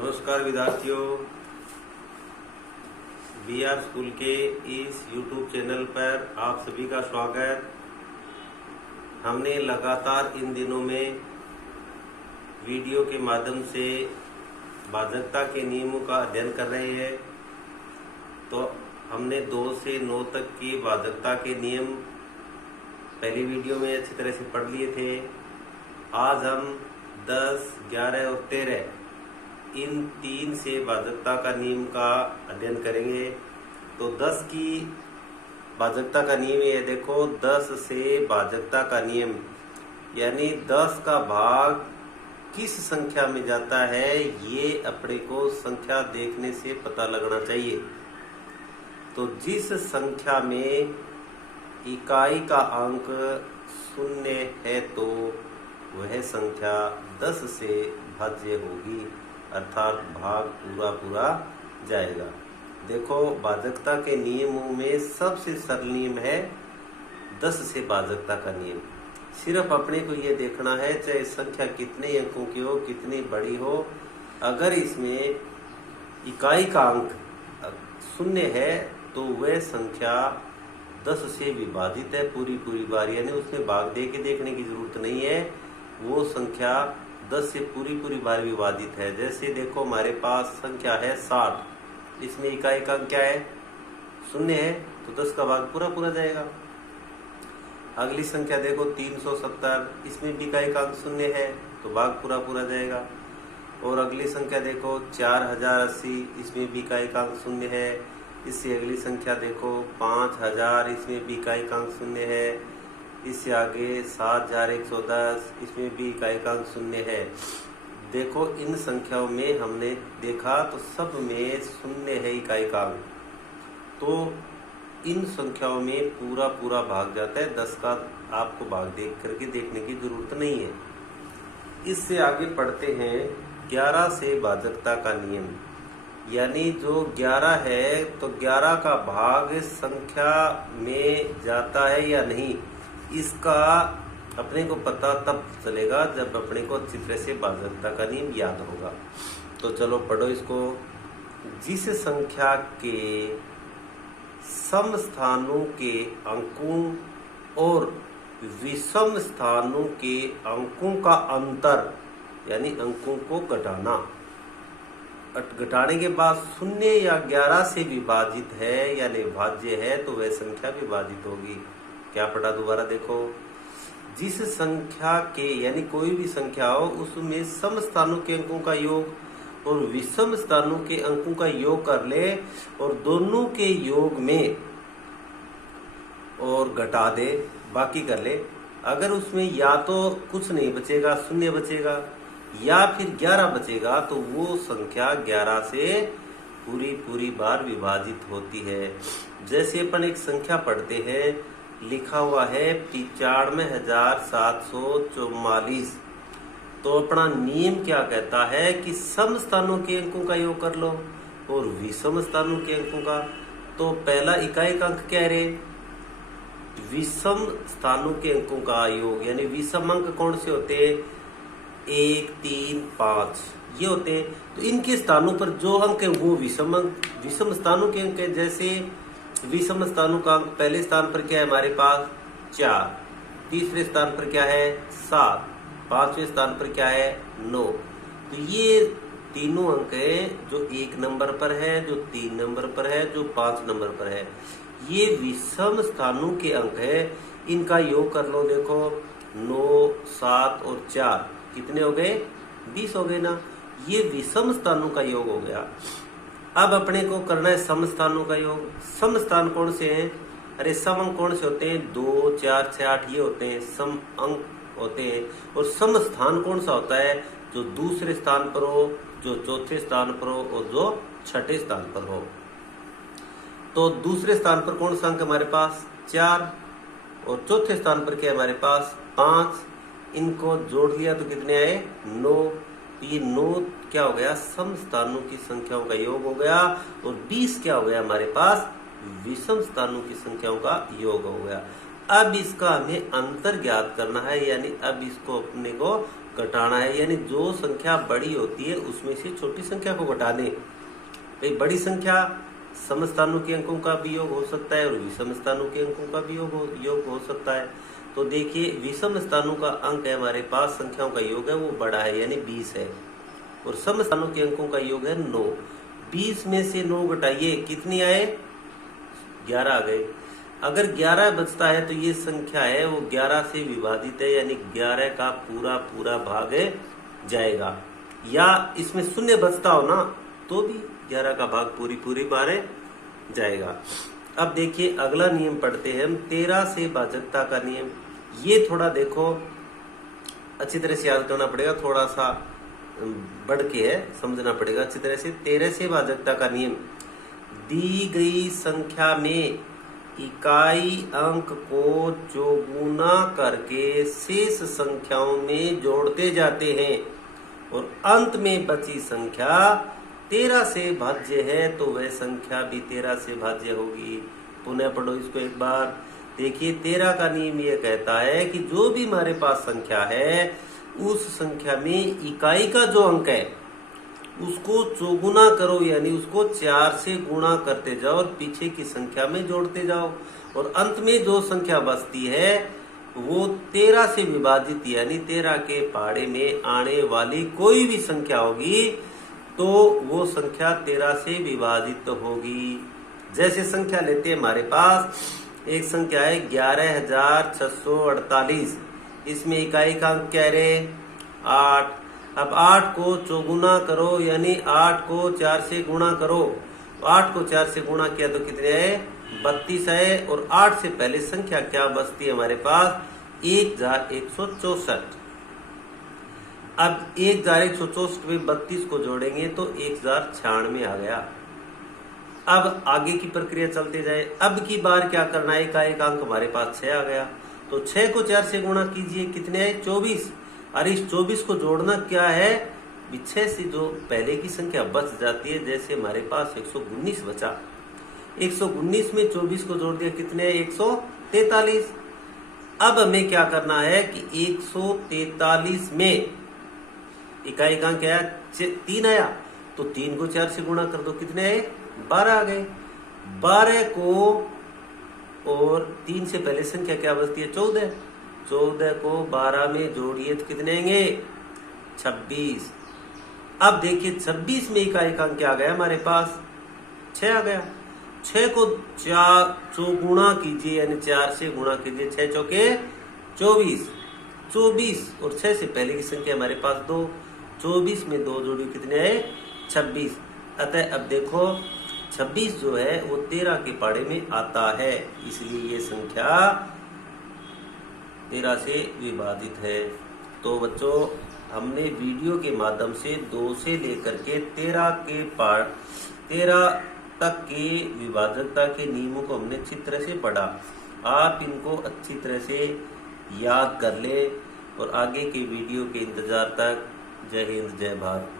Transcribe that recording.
नमस्कार विद्यार्थियों, B R school के इस YouTube चैनल पर आप सभी का स्वागत। हमने लगातार इन दिनों में वीडियो के माध्यम से भाजकता के नियमों का अध्ययन कर रहे हैं। तो हमने 2 से 9 तक की भाजकता के नियम पहली वीडियो में अच्छी तरह से पढ़ लिए थे। आज हम 10, 11 और 13 इन 3 से भाजकता का नियम का अध्ययन करेंगे। तो 10 की भाजकता का नियम ये देखो, 10 से भाजकता का नियम यानी 10 का भाग किस संख्या में जाता है, ये अपने को संख्या देखने से पता लगना चाहिए। तो जिस संख्या में इकाई का अंक 0 है तो वह संख्या 10 से भाज्य होगी, अर्थात भाग पूरा जाएगा। देखो, भाजकता के नियमों में सबसे सरल नियम है 10 से भाजकता का नियम। सिर्फ अपने को ये देखना है, चाहे संख्या कितने अंकों की हो, कितनी बड़ी हो, अगर इसमें इकाई का अंक 0 है तो वह संख्या 10 से विभाजित है पूरी बार, यानी उसमें भाग दे के देखने की जरूरत नहीं है। वो संख्या 10 से पूरी बार विभाजित है। जैसे देखो, हमारे पास संख्या है 60, इसमें इकाई का अंक क्या है, 0 है, तो 10 का भाग पूरा जाएगा। अगली संख्या देखो 370, इसमें भी इकाई का अंक 0 है, तो भाग पूरा जाएगा। और अगली संख्या देखो 4080, इसमें भी इकाई का अंक 0 है। इससे अगली संख्या देखो 5000, इसमें भी इकाई का अंक 0 है। इससे आगे 7110, इसमें भी इकाई का अंक 0 है। देखो, इन संख्याओं में हमने देखा तो सब में 0 है इकाई का अंक, तो इन संख्याओं में पूरा भाग जाता है। 10 का आपको भाग देख करके देखने की जरूरत नहीं है। इससे आगे पढ़ते हैं 11 से भाजकता का नियम, यानी जो 11 है तो 11 का भाग संख्या में जाता है या नहीं, इसका अपने को पता तब चलेगा जब अपने को अच्छी तरह से भाजकता का नियम याद होगा। तो चलो पढ़ो इसको। जिस संख्या के सम स्थानों के अंकों और विषम स्थानों के अंकों का अंतर, यानी अंकों को घटाने के बाद 0 या 11 से विभाजित है यानी भाज्य है, तो वह संख्या विभाजित होगी। क्या पढ़ा, दोबारा देखो। जिस संख्या के यानी कोई भी संख्या हो, उसमें सम स्थानों के अंकों का योग और विषम स्थानों के अंकों का योग कर ले और दोनों के योग में और घटा दे, बाकी कर ले। अगर उसमें या तो कुछ नहीं बचेगा, 0 बचेगा, या फिर 11 बचेगा, तो वो संख्या 11 से पूरी बार विभाजित होती है। जैसे अपन एक संख्या पढ़ते हैं, लिखा हुआ है 95,744, तो अपना नियम क्या कहता है कि सम स्थानों के अंकों का योग कर लो और विषम स्थानों के अंकों का। तो पहला इकाई का अंक क्या है, विषम स्थानों के अंकों का योग, यानी विषम अंक कौन से होते हैं, 1, 3, 5 ये होते हैं। तो इनके स्थानों पर जो अंक है वो विषम स्थानों के अंक है। जैसे विषम स्थानों का अंक पहले स्थान पर क्या है हमारे पास 4, तीसरे स्थान पर क्या है 7, 5वें स्थान पर क्या है 9। तो ये तीनों अंक हैं जो 1 नंबर पर है, जो 3 नंबर पर है, जो 5 नंबर पर है। ये विषम स्थानों के अंक है, इनका योग कर लो। देखो 9, 7 और 4 कितने हो गए, 20 हो गए ना। ये विषम स्थानों का योग हो गया। अब अपने को करना है सम स्थानों का योग। सम स्थान कौन से हैं, अरे सम अंक कौन से होते हैं, 2, 4, 6, 8 ये होते हैं सम अंक होते हैं। और सम स्थान कौन सा होता है, जो दूसरे स्थान पर हो, जो चौथे स्थान पर हो और जो छठे स्थान पर हो। तो दूसरे स्थान पर कौन सा अंक हमारे पास 4 और चौथे स्थान पर क्या हमारे पास 5। इनको जोड़ लिया तो कितने आए 9। ये 9 क्या हो गया, सम स्थानों की संख्याओं का योग हो गया। और 20 क्या हो गया हमारे पास, विषम स्थानों की संख्याओं का योग हो गया। अब इसका हमें अंतर ज्ञात करना है, यानी अब इसको अपने को घटाना है, यानी जो संख्या बड़ी होती है उसमें से छोटी संख्या को घटा दें। भाई बड़ी संख्या समस्थानों के अंकों का भी योग हो सकता है और विषम स्थानों के अंकों का भी योग हो सकता है। तो देखिए विषम स्थानों का अंक है हमारे पास, संख्याओं का योग है वो बड़ा है यानी 20 है, और सम स्थानों के अंकों का योग है 9। 20 में से 9 घटाइए, कितनी आए? 11 आ गए। अगर 11 बचता है तो ये संख्या है वो 11 से विभाजित है, यानी 11 का पूरा पूरा भाग जाएगा। या इसमें शून्य बचता हो ना तो भी 11 का भाग पूरी पूरी बार जाएगा। अब देखिए अगला नियम पढ़ते हैं हम, 13 से भाजकता का नियम। ये थोड़ा देखो अच्छी तरह से याद करना पड़ेगा, थोड़ा सा बढ़ के है, समझना पड़ेगा अच्छी तरह से। 13 से भाजकता का नियम, दी गई संख्या में इकाई अंक को चौगुना करके शेष संख्याओं में जोड़ते जाते हैं और अंत में बची संख्या 13 से भाज्य है तो वह संख्या भी 13 से भाज्य होगी। पुनः पढ़ो इसको एक बार। देखिए 13 का नियम यह कहता है कि जो भी हमारे पास संख्या है उस संख्या में इकाई का जो अंक है उसको चौगुना करो, यानी उसको 4 से गुणा करते जाओ और पीछे की संख्या में जोड़ते जाओ, और अंत में जो संख्या बचती है वो 13 से विभाजित यानी 13 के पहाड़े में आने वाली कोई भी संख्या होगी तो वो संख्या 13 से विभाजित होगी। जैसे संख्या लेते हैं हमारे पास एक संख्या है 11,648, इसमें इकाई का अंक क्या है? 8। अब 8 को चौगुना करो यानी 8 को 4 से गुणा करो, 8 को 4 से गुणा किया तो कितने है? 32 है। और 8 से पहले संख्या क्या बचती है हमारे पास? 1164। अब 1164 में 32 को जोड़ेंगे तो 1096 आ गया। अब आगे की प्रक्रिया चलते जाए। अब की बार क्या करना है? इकाई का अंक हमारे पास 6 आ गया, तो 6 को 4 से गुणा कीजिए, कितने है? 24। और इस 24 को जोड़ना क्या है? 6 से जो पहले की संख्या बच जाती है, जैसे हमारे पास 119 बचा, 119 में 24 को जोड़ दिया, कितने है? 143। अब हमें क्या करना है कि 143 में इकाई का अंक क्या है? 3 आया, तो 3 को 4 से गुणा कर दो, कितने है? 12 आ गए। 12 को और 3 से पहले संख्या क्या बचती है? 14। 14 को 12 में जोड़िए तो कितने आएंगे? 26। अब देखिए 26 में इकाई का अंक क्या आ गया हमारे पास? 6 आ गया। 6 को 4 गुणा कीजिए यानी 4 से गुणा कीजिए, 6 चौके 24। 24 और 6 से पहले की संख्या हमारे पास 2, 24 में 2 जोड़ी कितने है? 26। अतः अब देखो 26 जो है वो 13 के पहाड़े में आता है, इसलिए ये संख्या 13 से विभाजित है। तो बच्चों हमने वीडियो के माध्यम से 2 से लेकर के 13 तक के विभाजकता के नियमों को हमने अच्छी तरह से पढ़ा। आप इनको अच्छी तरह से याद कर ले और आगे के वीडियो के इंतजार तक। जय हिंद, जय भारत।